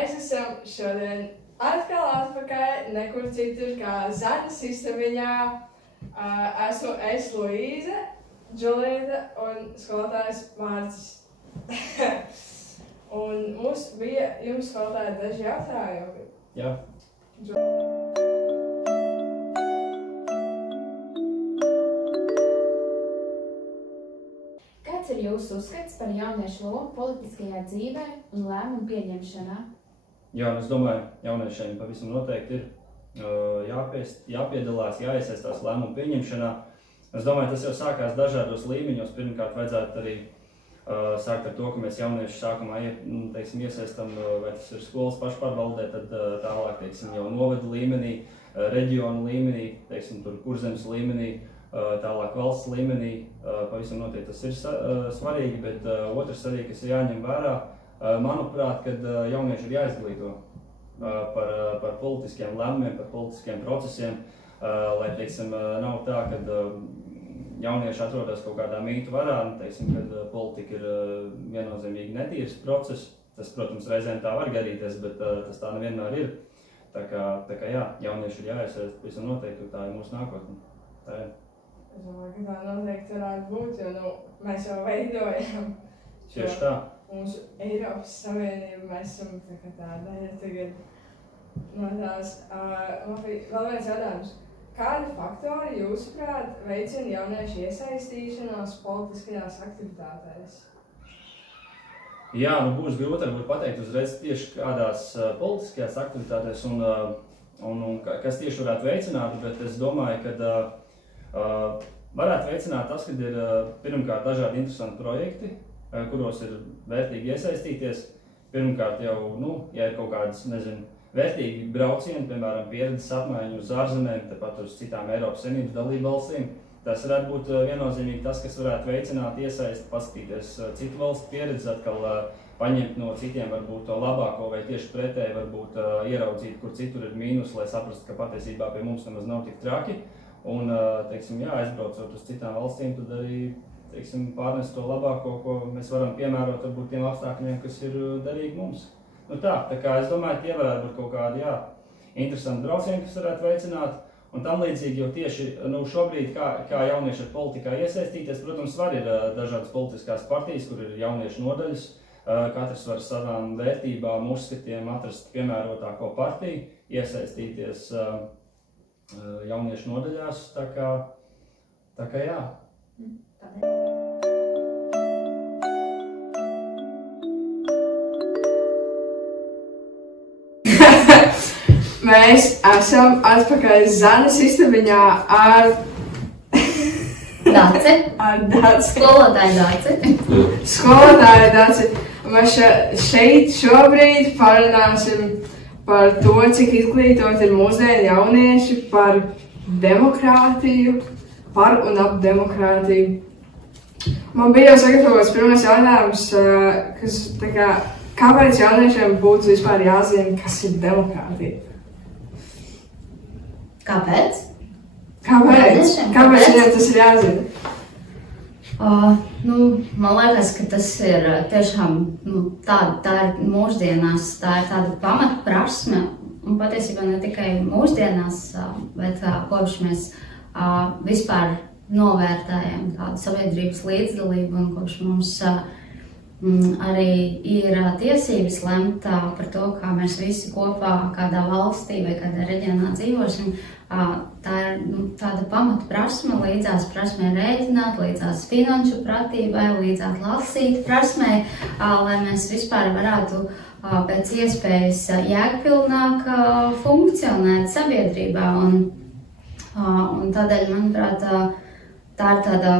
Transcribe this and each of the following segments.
mēs esam šodien atkal atpakaļ nekur citur kā Zanes istabiņā. Esmu es Luīze, Džulieta un skolotājs Mārcis. Un mums bija jums skolotāji daži jautājumi. Jā. Kāds ir jūsu uzskats par jauniešu lomu politiskajā dzīvē un lēmumu pieņemšanā? Jā, es domāju, jauniešiem pavisam noteikti ir jāpiedalās, jāiesaistās lēmumu pieņemšanā. Es domāju, tas jau sākās dažādos līmeņos. Pirmkārt, vajadzētu arī sākt ar to, ka mēs jaunieši sākumā iesaistam, vai tas ir skolas pašpārvaldē, tad tālāk, jau novadu līmenī, reģionu līmenī, tur Kurzemes līmenī, tālāk valsts līmenī. Pavisam noteikti tas ir svarīgi, bet otrs arī, kas ir jāņem vērā, manuprāt, kad jaunieši ir jāizglīto par politiskiem lēmumiem, par politiskiem procesiem, lai, nav tā, ka jaunieši atrodas kaut kādā mītu varā, kad politika ir viennozīmīgi netīrs process. Tas, protams, reizēm tā var gadīties, bet tas tā nevienmēr ir. Tā kā jā, jaunieši ir jāiesaist, visam noteikti, tā ir mūsu nākotne. Tā ir. Es domāju, ka tā noteikti varētu būt, jo mēs jau veidojam Tieši tā. Mūsu Eiropas Savienību, mēs esam tā daļa tagad no tās. Man bija vēl viens jautājums. Kādi faktori, jūsuprāt, veicina jauniešu iesaistīšanos politiskajās aktivitātēs? Jā, būs grūti varbūt pateikt uzreiz tieši kādās politiskajās aktivitātēs un kas tieši varētu veicināt, bet es domāju, ka varētu veicināt tas, kad ir pirmkārt dažādi interesanti projekti, kuros ir vērtīgi iesaistīties. Pirmkārt jau, ja ir kaut kādas, vērtīgi braucieni, piemēram, pieredzes apmaiņu uz ārzemēm, tepat uz citām Eiropas Savienības dalībvalstīm. Tas varētu būt viennozīmīgi tas, kas varētu veicināt iesaisti, paskatīties citu valstu pieredzi, atkal paņemt no citiem varbūt to labāko vai tieši pretēji varbūt ieraudzīt, kur citur ir mīnus, lai saprastu, ka patiesībā pie mums nemaz nav tik traki. Un, aizbraucot uz citām valstīm, tad arī, pārnest to labāko, ko mēs varam piemērot varbūt tiem apstākļiem, kas ir derīgi mums. Tā kā es domāju, tie varētu būt kaut kādi, interesanti braucieni, kas varētu veicināt. Un tam līdzīgi jau tieši šobrīd, kā jaunieši ar politikā iesaistīties, protams, var ir dažādas politiskās partijas, kur ir jauniešu nodaļas. Katrs var savām vērtībām, uzskatiem atrast piemērotāko partiju, iesaistīties jauniešu nodaļās. Tā kā jā. Mēs esam atpakaļ Zanes istabiņā ar Daci. Ar Daci. Skolotāju Daci. Skolotāju Daci. Mēs šeit šobrīd parunāsim par to, cik izglītot ir mūsdienu jaunieši par demokrātiju, par un ap demokrātiju. Man bija jau sagatavots pirmais jautājums, kas kāpēc jauniešiem būtu vispār jāzina, kas ir demokrātija? Kāpēc? Kāpēc viņiem tas ir jāzina? Man liekas, ka tas ir tiešām, tā ir mūsdienās, tā ir tāda pamatprasme, un patiesībā ne tikai mūsdienās, bet kopš mēs vispār novērtējam tādu sabiedrības līdzdalību, un kopš mums arī ir tiesības lemt par to, kā mēs visi kopā kādā valstī vai kādā reģionā dzīvosim. Tā ir tāda pamatprasme, līdzās prasmē rēķināt, līdzās finanšu pratībai, līdzās lasīt prasmē, lai mēs vispār varētu pēc iespējas jēgpilnāk funkcionēt sabiedrībā. Un tādēļ, manuprāt, tā ir tāda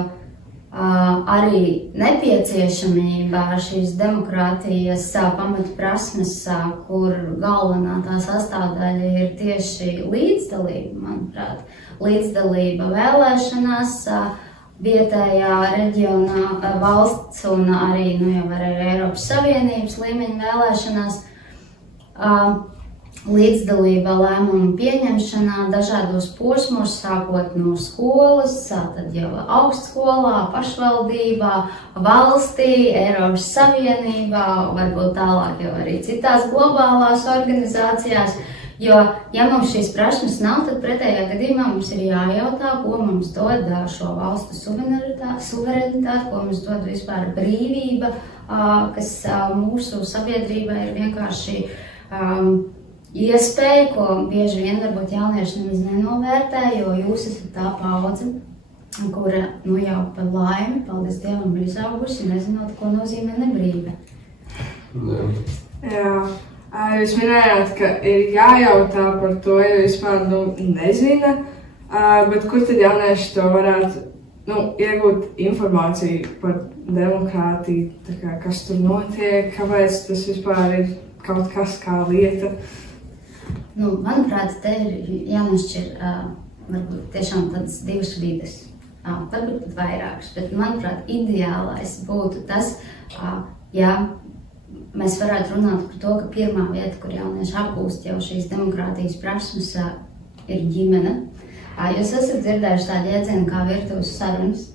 arī nepieciešamība šīs demokrātijas pamatprasmes, kur galvenā tā sastāvdaļa ir tieši līdzdalība, manuprāt. Līdzdalība vēlēšanās, vietējā reģionā, valsts un arī, jau arī Eiropas Savienības līmeņa vēlēšanās. līdzdalība lēmumu pieņemšanā dažādos posmos, sākot no skolas, tad jau augstskolā, pašvaldībā, valstī, Eiropas Savienībā, varbūt tālāk jau arī citās globālās organizācijās. Jo, ja mums šīs prasmes nav, tad pretējā gadījumā mums ir jājautā, ko mums dod šo valstu suverenitāti, ko mums dod vispār brīvība, kas mūsu sabiedrībā ir vienkārši iespēja, ko bieži vien varbūt jaunieši nemaz nenovērtē, jo jūs esat tā paudze, kura jau par laimi, paldies Dievam, ir izaugusi, nezinot, ko nozīmē nebrīve. Jā. Jūs minējāt, ka ir jājautā par to, ja vispār nezina, bet kur tad jaunieši to varētu iegūt informāciju par demokrātiju, kas tur notiek, kāpēc tas vispār ir kaut kas kā lieta? Manuprāt, te ir jānošķir varbūt tiešām tādas divas vides, varbūt pat vairākas, bet manuprāt, ideālais būtu tas, ja mēs varētu runāt par to, ka pirmā vieta, kur jaunieši apgūst jau šīs demokrātijas prasmes, ir ģimene. Jūs esat dzirdējuši tādu jēdzienu kā virtuves sarunas.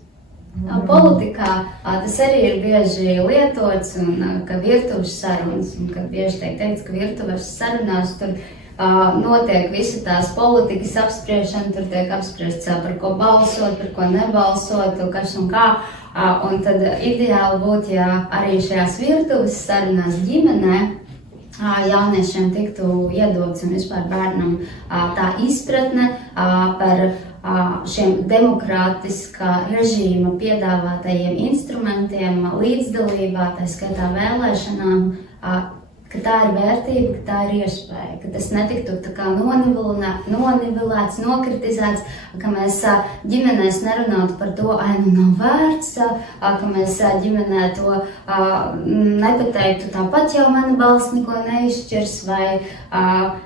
Politikā tas arī ir bieži lietots, un ka virtuves sarunas, un kad bieži tiek teikts, ka virtuves sarunās tur notiek visa tās politikas apspriešana, tur tiek apspriests par ko balsot, par ko nebalsot, kas un kā. Un tad ideāli būtu, ja arī šajās virtuves sarunās ģimenē jauniešiem tiktu iedots un vispār bērnam tā izpratne par šiem demokrātiskā režīma piedāvātajiem instrumentiem, līdzdalībā, tā skaitā vēlēšanām, ka tā ir vērtība, ka tā ir iespēja, ka tas netiktu tā kā nonivilēts, nokritizēts, ka mēs ģimenēs nerunātu par to, nav vērts, ka mēs ģimenē to nepateiktu, tāpat jau mana balss neko neizšķirs, vai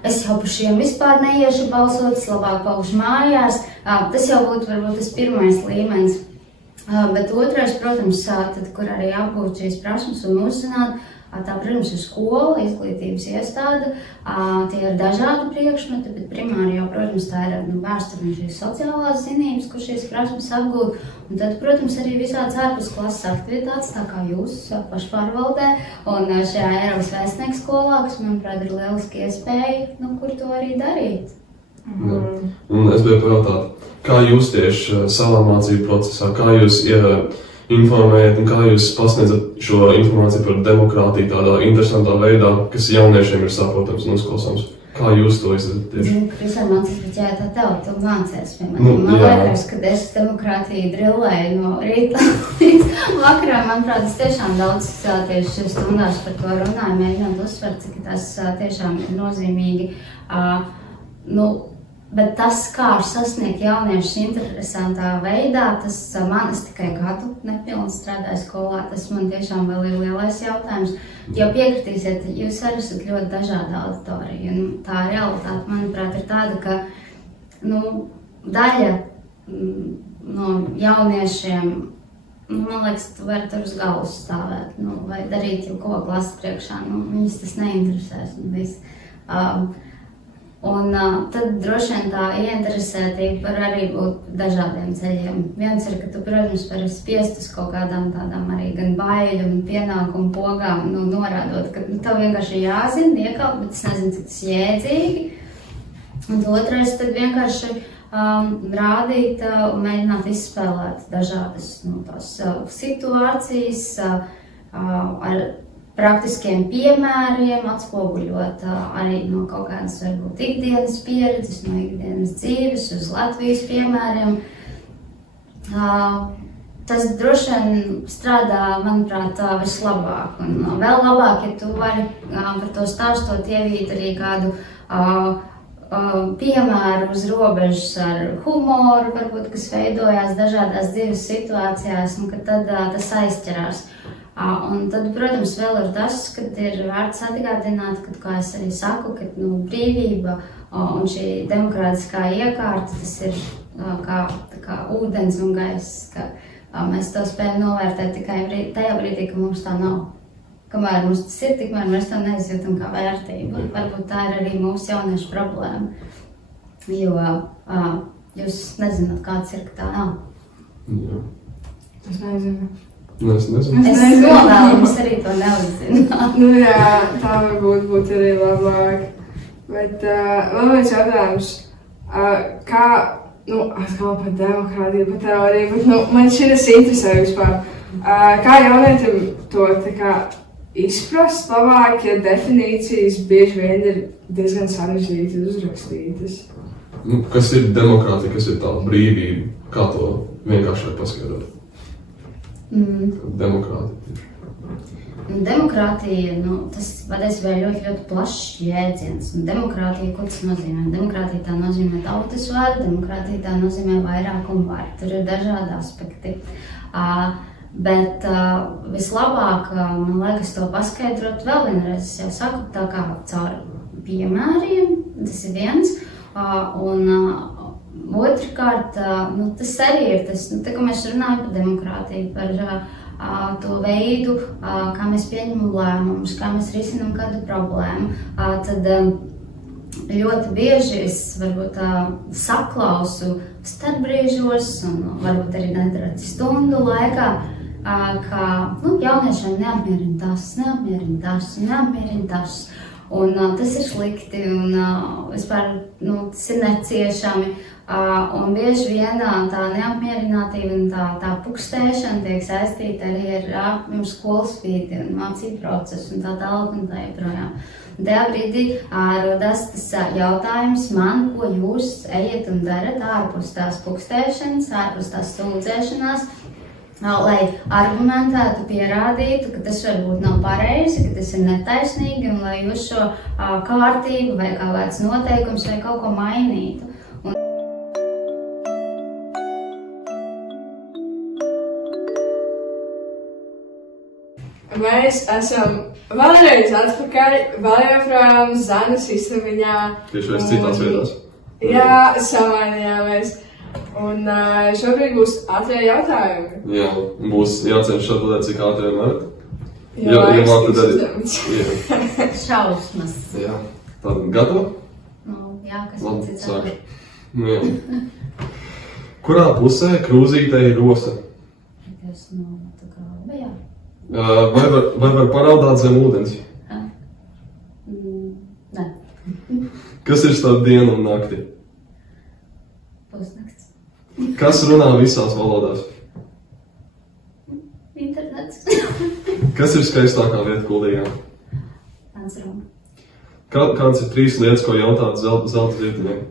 es jau par šiem vispār neiešu balsot, es labāk palikšu mājās. Tas jau būtu varbūt tas pirmais līmenis. Bet otrais, protams, tad, kur arī apgūt šīs prasmes un uzzināt, tā, protams, ir skola, izglītības iestāde, tie ir dažādi priekšmeti, bet primāri jau, protams, tā ir vēsture un šīs sociālās zinības, kur šīs prasmes apgūt. Un tad, protams, arī visādas ārpusklases aktivitātes, tā kā jūs pašpārvaldē un šajā Eiropas vēstnieku skolā, kas, manuprāt, ir lieliski iespēja, kur to arī darīt. Un es biju pajautāt, kā jūs tieši savā mācību procesā, kā jūs informējat un kā jūs pasniedzat šo informāciju par demokrātiju tādā interesantā veidā, kas jauniešiem ir saprotams un uzklausāms? Kā jūs to izdarāt tieši? Kristāna, man tas bet jātā tev, tu mācies, piemēram. Man liekas, kad es demokrātiju drillēju no rīta līdz vakarā, manuprāt, es tiešām daudz tieši stundās par to runāju, mēģināt uzsvert, cik tas tiešām ir nozīmīgi. Bet tas, kā sasniegt jauniešus interesantā veidā, tas man, es tikai gadu nepilni strādāju skolā, tas man tiešām vēl ir lielais jautājums. Jo piekritīsiet, jūs arī esat ļoti dažāda auditorija, un tā realitāte, manuprāt, ir tāda, ka daļa no jauniešiem, man liekas, tu vari tur uz galvas stāvēt, vai darīt jau ko klases priekšā, viņas tas neinteresēs un viss. Un tad droši vien tā ieinteresētība var arī būt dažādiem ceļiem. Viens ir, ka tu, protams, vari spiest uz kaut kādām tādām arī gan baiļu un pienākumu pogām, norādot, ka tev vienkārši jāzina, iekalt, bet es nezinu, cik tas jēdzīgi. Un otrais tad vienkārši rādīt un mēģināt izspēlēt dažādas tās situācijas ar praktiskiem piemēriem, atspoguļot arī no kaut kādas varbūt ikdienas pieredzes, no ikdienas dzīves uz Latvijas piemēriem. Tas droši vien strādā, manuprāt, vislabāk. Un vēl labāk, ja tu vari par to stāstot ievīt arī kādu piemēru uz robežas ar humoru, varbūt, kas veidojās dažādās dzīves situācijās, un ka tad tas aizķerās. Un tad, protams, vēl ir tas, kad ir vērts atgādināt, ka, kā es arī saku, ka brīvība un šī demokrātiskā iekārta, tas ir kā ūdens un gaiss, ka mēs to spējam novērtēt tikai tajā brīdī, ka mums tā nav. kamēr mums tas ir, tikmēr mēs to neizjūtam kā vērtību. Varbūt tā ir arī mūsu jauniešu problēma, jo jūs nezināt, kāds ir, ka tā nav. Jā. Es nezinu. Es novēlu jums arī to neuzzināt. Nu jā, tā varbūt būtu arī labāk. Bet vēl viens jautājums, kā, atkal par demokrātiju, par teoriju, bet man šitas interesē vispār. Kā jaunietim to tā kā izprast labāk, ja definīcijas bieži vien ir diezgan sarežģītas uzrakstītas? Kas ir demokrātija, kas ir tā brīvība? Kā to vienkāršāk paskaidrot? Demokrātija. Demokrātija, tas patiesībā ir ļoti plašs jēdziens. Demokrātija, ko tas nozīmē? Demokrātija tā nozīmē tautas varu, demokrātija tā nozīmē vairākumu varu. Tur ir dažādi aspekti. Bet vislabāk, man liekas, to paskaidrot vēl vienreiz. Es jau saku, tā kā caur piemēriem, tas ir viens. Un otrkārt, tas arī ir tas, tā kā mēs runājam par demokrātiju, par to veidu, kā mēs pieņemam lēmumus, kā mēs risinam kādu problēmu, tad ļoti bieži es varbūt saklausu starpbrīžos un varbūt arī nedarat stundu laikā, ka jauniešiem neapmierina tas. Un tas ir slikti un vispār tas ir neciešami. Un bieži vien tā neapmierinātība un tā pukstēšana tiek saistīta arī ar skolas vidi un mācību procesu un tā tālāk un tā joprojām. Tajā brīdī rodas tas jautājums man, ko jūs ejat un darat ārpus tās pukstēšanas, ārpus tās sūdzēšanās, lai argumentētu, pierādītu, ka tas varbūt nav pareizi, ka tas ir netaisnīgi un lai jūs šo kārtību vai kāds noteikums vai kaut ko mainītu. Mēs esam vēlreiz atpakaļ, vēl joprojām Zanas istabiņā. Tieši vairs citās vietās. Jā, samainījāmies. Un šobrīd būs ātrie jautājumi. Jā, būs jācenšas atbildēt, cik ātri vienmēr. Jā, tad arī. Šausmas. Jā, tad gatavi? Jā, kas ir cits atbildēt. Jā. Kurā pusē krūzītē ir rosa? Tas tā kā labajā. Vai var paraudāt zem ūdens? Nē. Kas ir starp dienu un nakti? Pusnakts. Kas runā visās valodās? Internets. Kas ir skaistākā vieta Kuldīgā? Mans Roma. Kāds ir 3 lietas, ko jautāt zelta ziedoņiem?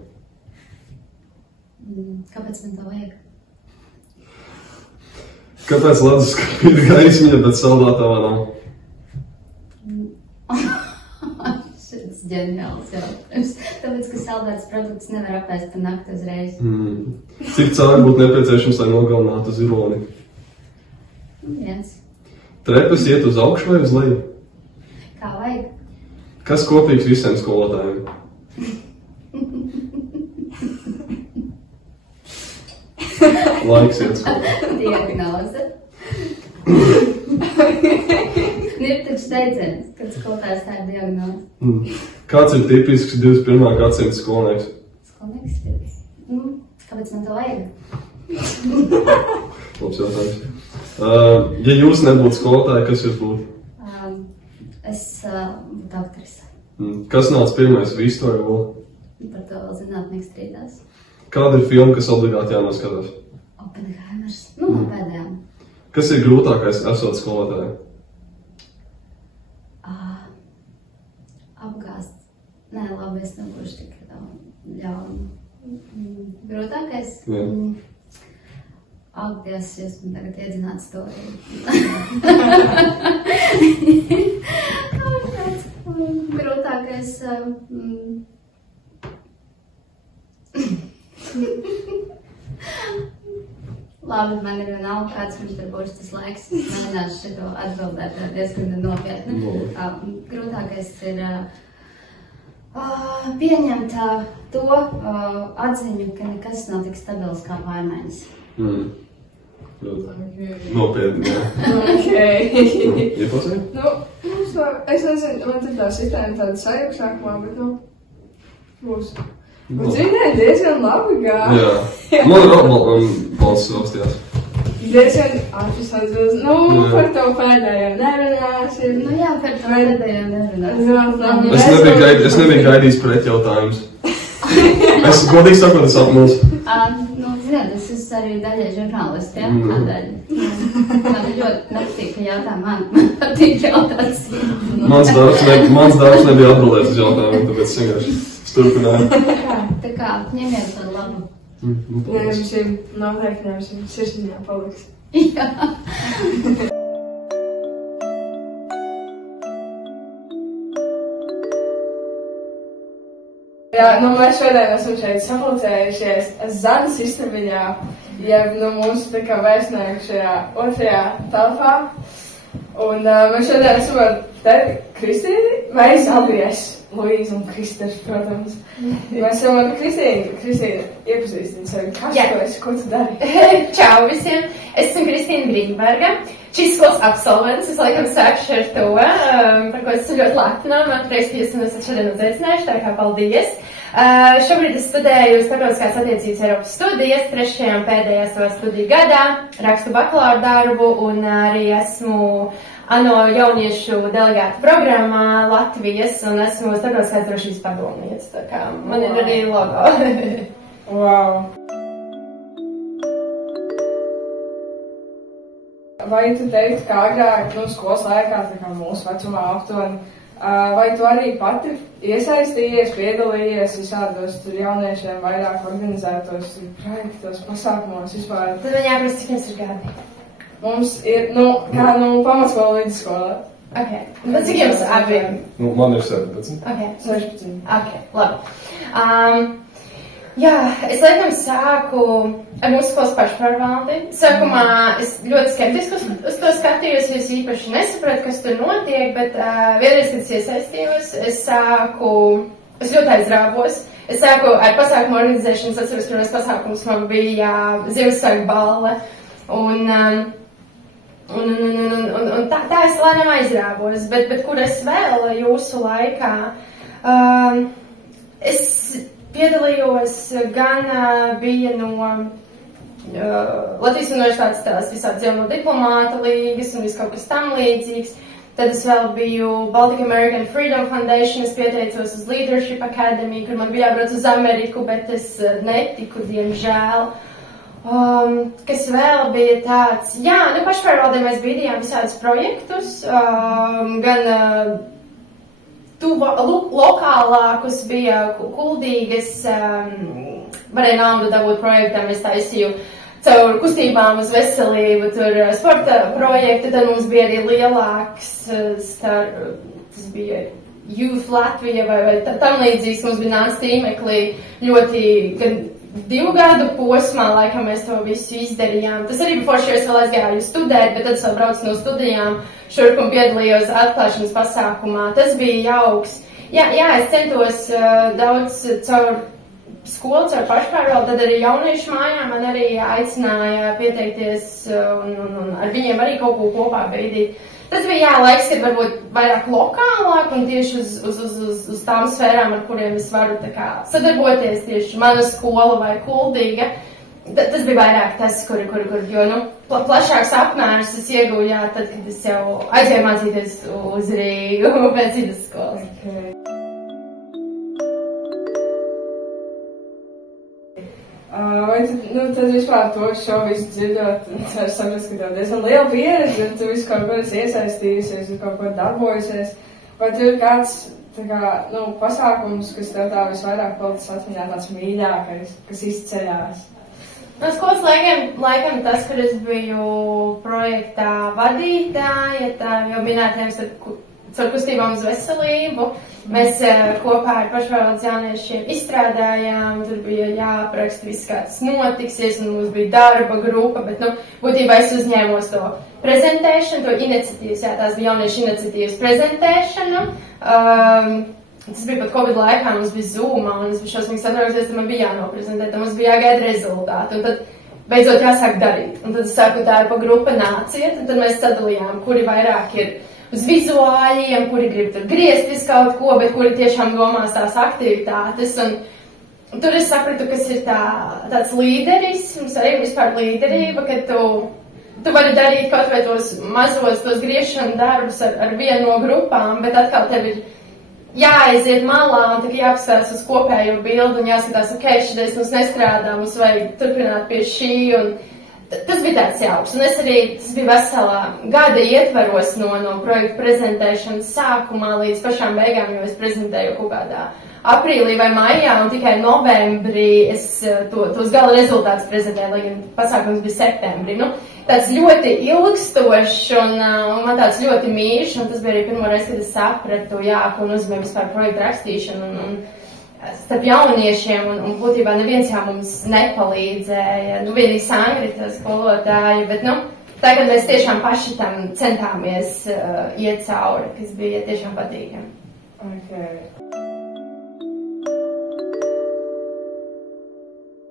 Kāpēc man to vajag? Kāpēc leduskapī ir gaismiņa, bet saldētavā nav? Šis ģeniāls jautājums. Tāpēc, ka saldēts produkts nevar apēst pa nakti uzreiz. Cik cāri būtu nepieciešams, lai nogalinātu zironi? 1. Trepas iet uz augšu vai uz leju? Kā vajag? Kas kopīgs visiem skolotājiem? Laiks iet skolā. Diagnoze. Ir taču teiciens, kad skolotājs tā ir diagnoze. Kāds ir tipisks 21. gadsimta skolnieks? Skolnieks tipisks. Kāpēc man to vajag? Labs jautājums. Ja jūs nebūtu skolotāji, kas jūs būtu? Es būtu aktrise. Kas nāc pirmais, Visto vai Ola? Par to vēl zinātnieks strīdās. Kāda ir filma, kas obligāti jānoskatās? Oppenheimers. No pēdējām. Kas ir grūtākais esot skolotāji? Apgāzt. Nē, labi, es nebūšu tik ļauna. Grūtākais? Jā. Ak, Dievs, jūs man tagad iedzināt storiju. Grūtākais... Labi, man ir vienalga, kāds mums tur būs tas laiks. Mēģināšu šito atbildēt diezgan nopietni. Grūtākais ir pieņemt to atziņu, ka nekas nav tik stabils kā pārmaiņas. Nopietni, jā. Okay. Iepazīju? es nezinu, man tur tā sistēma tāda sajūta sākumā, bet, būs. Bet ziniet, diezgan labi gāja. Jā. Man balss rakstījās. Diezgan ātris atbildes. Par to pēdējo nerunāsim. Jā, par to pēdējo nerunāsim. Es nebiju gaidījis pretjautājumus. Es godīgi sakot, es apmos. Ziniet, es esmu arī daļai žurnālistiem. Man ļoti nepatīk, ka jautā man patīk jautāt. Mans darbs nebija atbildēt uz jautājumiem, tāpēc es vienkārši turpināju. Tā kā ņemiet par labu. Neņemsim, noteikti ņemsim, sirsniņā paliks. Jā. Jā, mēs šodien esam šeit sapulcējušies Zadas istabiņā, jeb mūsu tā kā vēstnieku šajā otrajā telpā. Un mēs šodien esam ar tevi, Kristīni, vai es abies, Luīza un Kristers, protams. Mēs esam ar Kristīni. Kristīna, iepazīstini sevi, kas tu esi, ko tu dari? Čau visiem, es esmu Kristīna Grīnberga. Šīs skolas absolvents, es laikam sākšu ar to, par ko esmu ļoti lepna. Man prieks, ka jūs esat šodien uzaicinājuši, tā kā paldies. Šobrīd es studēju starptautiskās attiecības Eiropas studijas, 3. un pēdējā savā studiju gadā, rakstu bakalaura darbu un arī esmu ANO jauniešu delegātu programmā Latvijas un esmu starptautiskās drošības padomniece, tā kā man ir arī logo. Wow! Vai tu teiktu, kā agrāk, skolas laikā, tā kā mūsu vecumā aptuveni, vai tu arī pati iesaistījies, piedalījies visādos tur jauniešiem vairāk organizētos projektos, pasākumos vispār? Tad man jāprast, cik jums ir gadi? Mums ir, pamatskola vidusskola. Ok. Tad cik jums abiem? Man ir 17. Ok. 16. Ok, labi. Jā, es laikam sāku ar mūsu skolas pašpārvaldi. Sākumā es ļoti skeptiski uz to skatījos, es īpaši nesapratu, kas tur notiek, bet vienreiz, kad es iesaistījos, es ļoti aizrāvos. Es sāku ar pasākumu organizēšanu, es atceros, pirmais pasākums man bija Ziemassvētku balve, un tā es lēnām aizrāvos, bet kur es vēl jūsu laikā, es piedalījos gan bija no Latvijas universitātes tās visādi jauno diplomāta līgas un viss kaut kas tam līdzīgs. Tad es vēl biju Baltic American Freedom Foundation, es pieteicos uz Leadership Academy, kur man bija jābrauc uz Ameriku, bet es netiku, diemžēl. Kas vēl bija tāds, pašpārvaldē mēs bīdījām visādus projektus, gan lokālākus bija Kuldīgas, varēja naudu dabūt projektam, es taisīju caur kustībām uz veselību, tur sporta projekti, tad mums bija arī lielāks, tas bija Youth Latvija vai tam līdzīgs, mums bija nāc tīmeklī ļoti, gan 2 gadu posmā, laikam mēs to visu izdarījām. Tas arī bija forši, jo es vēl aizgāju studēt, bet tad es vēl braucu no studijām šurp un piedalījos atklāšanas pasākumā. Tas bija jauks. Jā, es centos daudz caur skolu, caur pašpārvaldi, tad arī jauniešu mājā man arī aicināja pieteikties un ar viņiem arī kaut ko kopā beidīt. Tas bija laiks, kad varbūt vairāk lokālāk un tieši uz tām sfērām, ar kuriem es varu tā kā sadarboties, tieši mana skola vai Kuldīga. Tas bija vairāk tas, kur plašāks apmērs es iegūju, tad, kad es jau aizgāju mācīties uz Rīgu pēc vidusskolas. Okay. Vai tad vispār to šo visu dzirdot, es saprotu, ka tev diezgan liela pieredze, un tu visu kaut ko esi iesaistījusies, un kaut ko darbojusies, vai tur ir kāds, pasākums, kas tev tā visvairāk palicis atmiņā, tāds mīļākais, kas izceļās? No skolas laikam tas, kur es biju projektā vadītāja, tā jau minētajiem caur kustībām uz veselību. Mēs kopā ar pašpārvaldes jauniešiem izstrādājām, tur bija jāapraksta viss, kā tas notiksies, un mums bija darba grupa, bet, būtībā es uzņēmos to prezentēšanu, to iniciatīvas, tās bija jauniešu iniciatīvas prezentēšanu. Tas bija pat Covid laikā, mums bija Zoomā, un es biju šausmīgi satraucies, tad man bija jānoprezentē, tad mums bija jāgaida rezultāti, un tad beidzot jāsāk darīt. Un tad es saku, tā ir pa grupa nāciet, un tad mēs sadalījām, kuri vairāk ir uz vizuāļiem, kuri grib tur griezt visu kaut ko, bet kuri tiešām domās tās aktivitātes. Un tur es sapratu, kas ir tāds līderis, mums arī vispār līderība, ka tu vari darīt kaut vai tos mazos, tos griešanu darbus ar vienu no grupām, bet atkal tev ir jāaiziet malā un tik jāapskatās uz kopējo bildu un jāskatās, ok, šitais mums nestrādā, mums vajag turpināt pie šī, un tas bija tāds jauks. Un tas bija veselā gada ietvaros no projektu prezentēšanas sākumā līdz pašām beigām, jo es prezentēju kaut kādā aprīlī vai maijā, un tikai novembrī es tos gala rezultātus prezentēju, lai gan pasākums bija septembrī. Tāds ļoti ilgstošs un man tāds ļoti mīļš, un tas bija arī pirmo reizi, kad es sapratu, ko nozīmē vispār projektu rakstīšanu un starp jauniešiem, un būtībā neviens jau mums nepalīdzēja, vienīgi Sangrita skolotāji, bet, tagad mēs tiešām paši tam centāmies iet cauri, kas bija tiešām patīkami. Okay.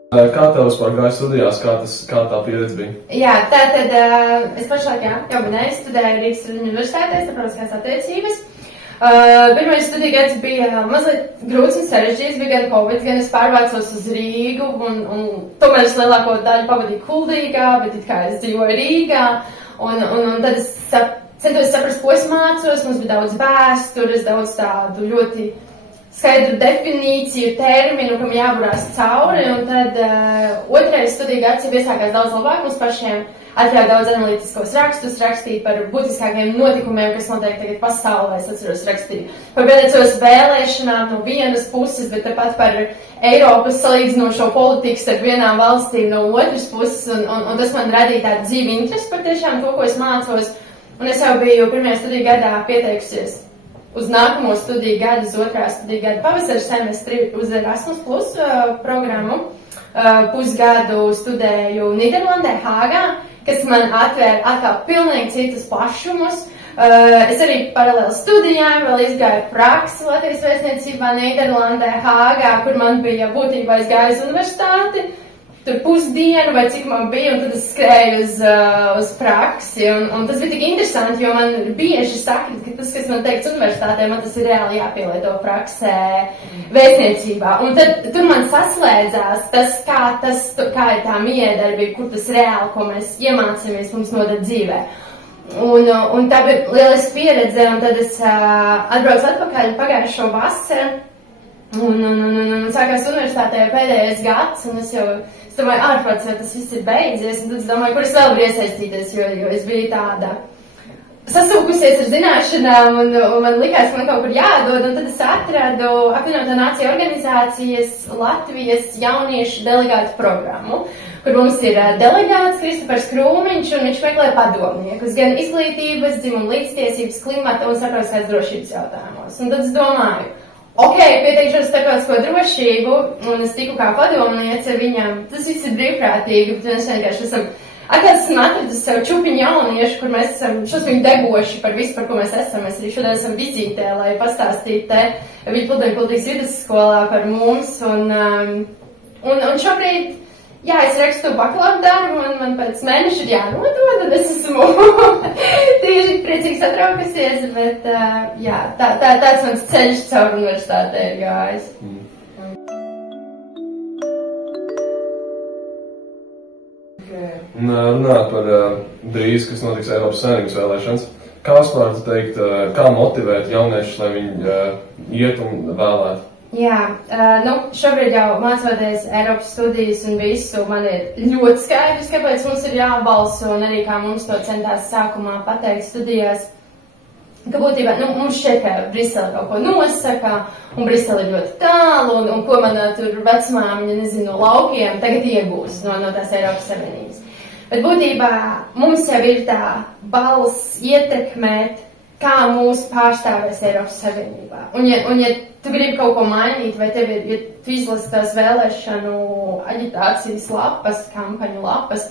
Kā tev vispār gāja studijās, kā tā pieredze bija? Jā, tātad es pašlaik jau minēju, studēju Rīgas Universitātē, starptautiskās attiecības. Pirmais studiju gads bija mazliet grūts un sarežģīts, bija gan Covid, gan es pārvācos uz Rīgu, un tomēr es lielāko daļu pavadīju Kuldīgā, bet it kā es dzīvoju Rīgā, un tad es centos saprast, ko es mācos, mums bija daudz vēstures, daudz tādu ļoti skaidru definīciju, terminu, kam jāburās cauri, un tad otrais studiju gads jau iesākās daudz labāk, mums pašiem atļauj daudz analītiskos rakstus rakstīt par būtiskākajiem notikumiem, kas noteikti tagad pasaulē, es atceros rakstīju par Venecijas vēlēšanām no vienas puses, bet tāpat par Eiropas salīdzinošo politiku starp vienām valstīm no otras puses, un tas man radīja tādu dzīvi interesi par tiešām to, ko es mācos, un es jau biju pirmajā studiju gadā pieteikusies uz nākamo studiju gadu, uz otrā studiju gada pavasara semestri uz Erasmus Plus programmu. Pusgadu studēju Nīderlandē, Hāgā, kas man atvēra atkal pilnīgi citus plašumus. Es arī paralēli studijām vēl izgāju praksi Latvijas vēstniecībā Nīderlandē, Hāgā, kur man bija būtībā aizgāju uz universitāti. Tur pusdienu vai cik man bija, un tad es skrēju uz praksi, un tas bija tik interesanti, jo man bieži saka, ka tas, kas man teikts universitātē, man tas ir reāli jāpielieto praksē vēstniecībā. Un tad tur man saslēdzās tas, kā ir tā miedarbība, kur tas reāli, ko mēs iemācāmies, mums noder dzīvē. Un tā bija lieliska pieredze, un tad es atbraucu atpakaļ pagājušo vasaru, un sākās universitātē pēdējais gads, un es domāju, ārprāts, vai tas viss ir beidzies, un tad es domāju, kur es vēl varu iesaistīties, jo es biju tāda sasūkusies ar zināšanām, un man likās, ka man kaut kur jādod, un tad es atradu Apvienotā Nācija organizācijas Latvijas jauniešu delegātu programmu, kur mums ir delegāts Kristofers Krūmiņš, un viņš meklē padomniekus gan izglītības, dzimuma līdztiesības, klimata un starptautiskās drošības jautājumos. Un tad es domāju, ok, pieteikšos starptautisko drošību, un es tiku kā padomniece viņam. Tas viss ir brīvprātīgi, bet mēs vienkārši esam atradis sev čupiņu jauniešu, kur mēs esam šausmīgi degoši par visu, par ko mēs esam. Mēs arī šodien esam vizītē, lai pastāstītu te Viduspolitikas vidusskolā par mums. Un šobrīd, jā, es rakstu bakalaura darbu, un man pēc mēneša ir jānodod, un es esmu tieši priecīgi satraukusies, bet jā, tāds mans ceļš caur universitātē ir gājis. Runāt par drīz, kas notiks Eiropas Savienības vēlēšanas. Kā vispār teikt, kā motivēt jauniešus, lai viņi iet un vēlētu? Jā, šobrīd jau mācoties Eiropas studijas un visu, man ir ļoti skaidrs, kāpēc mums ir jābalso, un arī kā mums to centās sākumā pateikt studijās, ka būtībā, mums šķiet, ka Brisele kaut ko nosaka, un Brisele ir ļoti tālu, un ko man tur vecmāmiņa, nezinu, no laukiem tagad iegūs no tās Eiropas Savienības. Bet būtībā mums jau ir tā balss ietekmēt, kā mūs pārstāvēs Eiropas Savienībā. Un ja tu gribi kaut ko mainīt, vai tev ja tu izlasi tās vēlēšanu aģitācijas lapas, kampaņu lapas,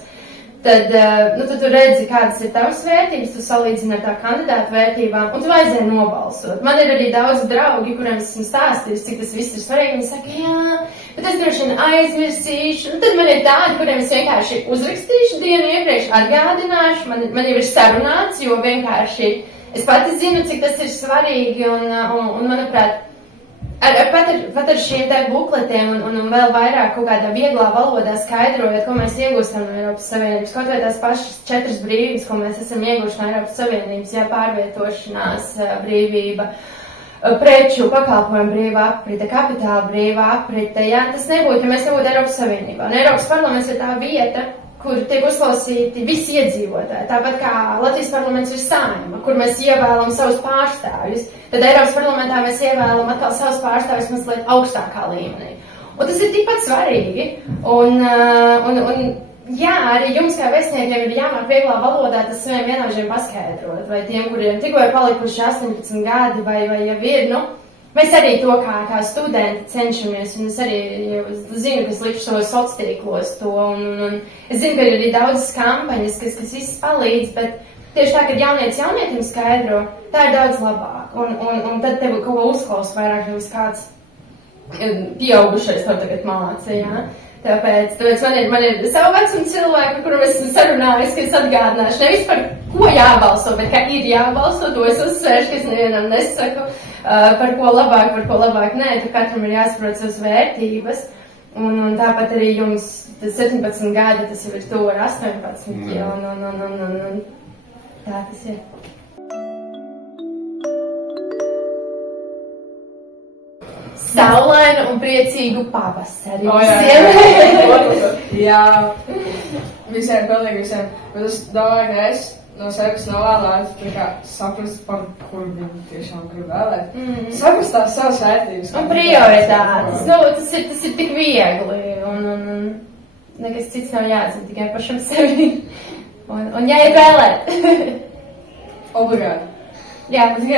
tad tu redzi, kādas ir tavas vērtības, tu salīdzini ar tā kandidātu vērtībām, un tu vajadzēja nobalsot. Man ir arī daudz draugi, kuriem esmu stāstījis, cik tas viss ir svarīgi, viņi saka, jā, bet es droši vien aizmirsīšu, un tad man ir tādi, kuriem es vienkārši uzrakstīšu dienu iepriekš, atgādināšu, man jau ir sarunāts, jo vienkārši es pati zinu, cik tas ir svarīgi, un manuprāt, pat ar šiem te bukletiem un vēl vairāk kaut kādā vieglā valodā skaidrojot, ko mēs iegūstam no Eiropas Savienības, kaut vai tās pašas 4 brīvības, ko mēs esam ieguvuši no Eiropas Savienības, jā, pārvietošanās brīvība, preču, pakalpojumu brīva aprite, kapitāla brīva aprite, jā, tas nebūtu, ja mēs nebūtu Eiropas Savienībā. Un Eiropas parlaments ir tā vieta, kur tiek uzklausīti visi iedzīvotāji, tāpat kā Latvijas parlaments ir Saeima, kur mēs ievēlam savus pārstāvjus, tad Eiropas parlamentā mēs ievēlam atkal savus pārstāvjus mazliet augstākā līmenī. Un tas ir tikpat svarīgi, un jā, arī jums kā vēstniekiem ir jāmāk vieglā valodā tas saviem vienāžiem paskaidrot, vai tiem, kuriem tikko ir palikuši 18 gadi, vai jau ir, mēs arī to kā studenti cenšamies, un es arī zinu, ka es likšu savos sociālos to, un es zinu, ka ir arī daudzas kampaņas, kas viss palīdz, bet tieši tā, kad jaunietim skaidro, tā ir daudz labāk, un tad tev kaut ko uzklaus vairāk, nevis kāds pieaugušais to tagad māca, jā. Tāpēc man ir savu vecumu cilvēku, kuru esmu sarunājis, ka es atgādināšu nevis par ko jābalso, bet ka ir jābalso, to es uzsvēršu, ka es nevienam nesaku, par ko labāk nē, tu katram ir jāsaprot savas vērtības, un tāpat arī jums 17 gadi, tas jau ir to ar 18, ja, un tā tas ir. Saulainu un priecīgu pavasari visiem. Jā, visiem, pilnīgi visiem. Bet es domāju, ka es no sevis novēlētu tā kā saprast, par kur viņi tiešām grib vēlēt. Saprast tās savas vērtības. Un prioritātes. Tas ir tik viegli, un nekas cits nav jāatzina, tikai pašam sevi. Un jāiet vēlēt. Obligāti. Jā, bet